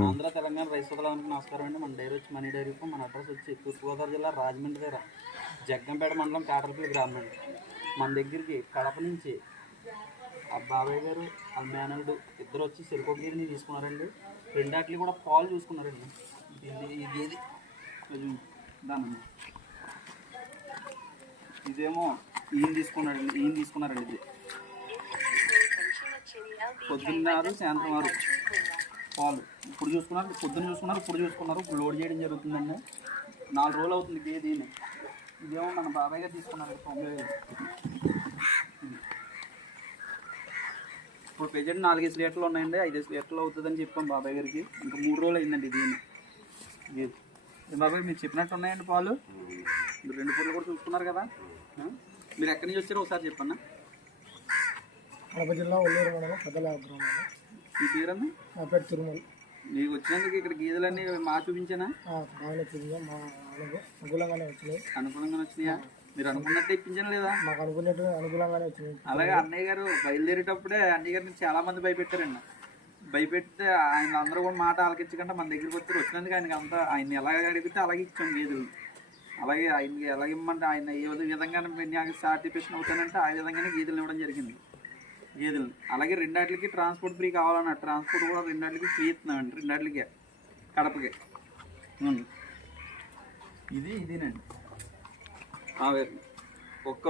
Andhra Telangana rice సోదరులకు నమస్కారం అండి. మన డైరీ వచ్చి మనీ డైరీ మన అడ్రస్ వచ్చి తూర్పుగోదావరి జిల్లా రాజమండ్రి దగ్గర జగ్గంపేట మండలం కాటరపల్లి గ్రామం అండి. మన దగ్గరికి కడప నుంచి ఆ బాబాయ్ గారు ఆ మేనల్డు ఇద్దరు వచ్చి సిరికొకగిరిని తీసుకున్నారండి. రెండాట్లు కూడా పాలు చూసుకున్నారండి. ఇది దాన్ని ఇదేమో ఈయన తీసుకున్నారండి. ఇది పొద్దున్నారు సాయంత్రం వారు పాలు ఇప్పుడు చూసుకున్నారు, పొద్దున్న చూసుకున్నారు, ఇప్పుడు చూసుకున్నారు. ఇప్పుడు లోడ్ చేయడం జరుగుతుందండి. 4 రోజులు అవుతుంది గేదీని. ఇదేమో మన బాబాయ్ గారు తీసుకున్నారు. ఇప్పుడు ప్రెజెంట్ 4 లీటర్లు ఉన్నాయండి. 5 లీటర్లు అవుతుందని చెప్పాం బాబాయ్ గారికి. ఇంకా 3 రోజులు అయిందండి దీన్ని. బాబాయ్ మీరు చెప్పినట్టు ఉన్నాయండి పాలు. మీరు 2 పూటలు కూడా చూసుకున్నారు కదా. మీరు ఎక్కడి నుంచి వచ్చారో ఒకసారి చెప్పన్నా. కడప జిల్లా ఒల్లూరు మండలం పెద్దలాగ్రామం. ఈ పేరన్నా నా పేరు తిరుమల. మీకు వచ్చినందుకు ఇక్కడ గీదలన్నీ మా చూపించానా? అనుకూలంగానే వచ్చినాయి. అనుకూలంగానే వచ్చినాయా? మీరు అనుకున్నట్టు ఇప్పించాను లేదా? మాకు అనుకూలంగానే వచ్చినాయి. అలాగే అన్నయ్య గారు బయలుదేరేటప్పుడే అన్నయ్య గారిని చాలా మంది భయపెట్టారండి. భయపెడితే ఆయన అందరూ కూడా మాట ఆలకించకుండా మన దగ్గరికి వచ్చి వచ్చినందుకు ఆయనకి అంతా ఆయన ఎలాగ అడిగితే అలాగే ఇచ్చాం గేదెలు. అలాగే ఆయనకి ఎలాగ ఇమ్మంటే ఆయన ఏ విధంగా నాకు సాటిస్ఫాక్షన్ అవుతానంటే ఆ విధంగానే గేదెలు ఇవ్వడం జరిగింది. గేదెలు అలాగే రెండాట్లకి ట్రాన్స్పోర్ట్ ఫ్రీ కావాలన్న ట్రాన్స్పోర్ట్ కూడా రెండాట్లకి ఫ్రీ ఇస్తున్నామండి. రెండాట్లకి కడపకి ఇదేనండి. ఒక్క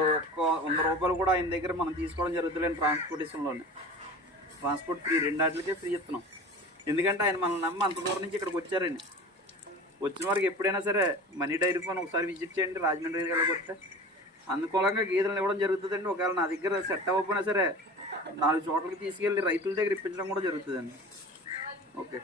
100 రూపాయలు కూడా ఆయన దగ్గర మనం తీసుకోవడం జరుగుతుందండి. ట్రాన్స్పోర్టేషన్లోనే ట్రాన్స్పోర్ట్ ఫ్రీ రెండాట్లకే ఫ్రీ ఇస్తున్నాం. ఎందుకంటే ఆయన మనల్ని నమ్మి అంత దూరం నుంచి ఇక్కడికి వచ్చారండి. వచ్చిన వారికి ఎప్పుడైనా సరే మనీ డైరీ ఫోన్ ఒకసారి విజిట్ చేయండి. రాజమండ్రి దగ్గరికి వస్తే అనుకూలంగా గేదెలను ఇవ్వడం జరుగుతుందండి. ఒకవేళ నా దగ్గర సెట్ అవ్వకపోయినా సరే 4 చోట్లకి తీసుకెళ్ళి రైతుల దగ్గర ఇప్పించడం కూడా జరుగుతుందండి. ఓకే.